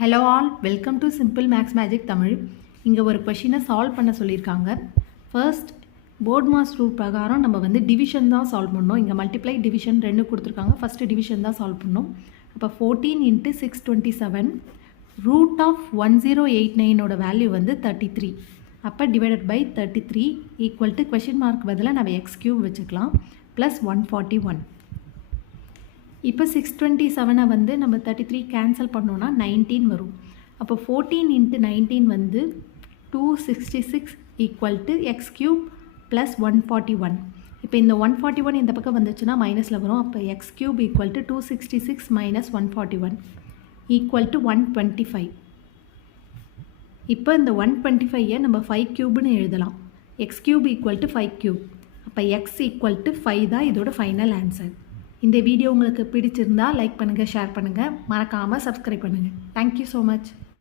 Hello all, welcome to simple maths magic Tamil. இங்கே ஒரு கொஷினை சால்வ் பண்ண சொல்லியிருக்காங்க. ஃபர்ஸ்ட் போர்ட் மாஸ் ரூல் பிரகாரம் நம்ம வந்து டிவிஷன் தான் சால்வ் பண்ணோம். இங்கே மல்டிப்ளை டிவிஷன் ரெண்டு கொடுத்துருக்காங்க. ஃபஸ்ட்டு டிவிஷன் தான் சால்வ் பண்ணோம். அப்போ 14 × 627 ரூட் ஆஃப் 1089ஓட வேல்யூ வந்து 33. அப்போ divided by 33 equal to question mark பதிலாக நம்ம x³ வச்சுக்கலாம் ப்ளஸ் 141. இப்போ 627 வந்து நம்ம 33 கேன்சல் பண்ணோன்னா 19 வரும். அப்போ 14 × 19 வந்து 266 ஈக்குவல் டு x³ ப்ளஸ் 141. இப்போ இந்த 141 இந்த பக்கம் வந்துச்சுன்னா மைனஸில் வரும். அப்போ x³ equal to 266 minus 141 equal to 125. இப்போ இந்த 125ஐ நம்ம 5³ எழுதலாம். x³ equal to 5³. அப்போ x ஈக்குவல் டு 5 தான் இதோட ஃபைனல் ஆன்சர். இந்த வீடியோ உங்களுக்கு பிடிச்சிருந்தா லைக் பண்ணுங்கள், ஷேர் பண்ணுங்கள், மறக்காமல் சப்ஸ்கிரைப் பண்ணுங்கள். Thank you so much.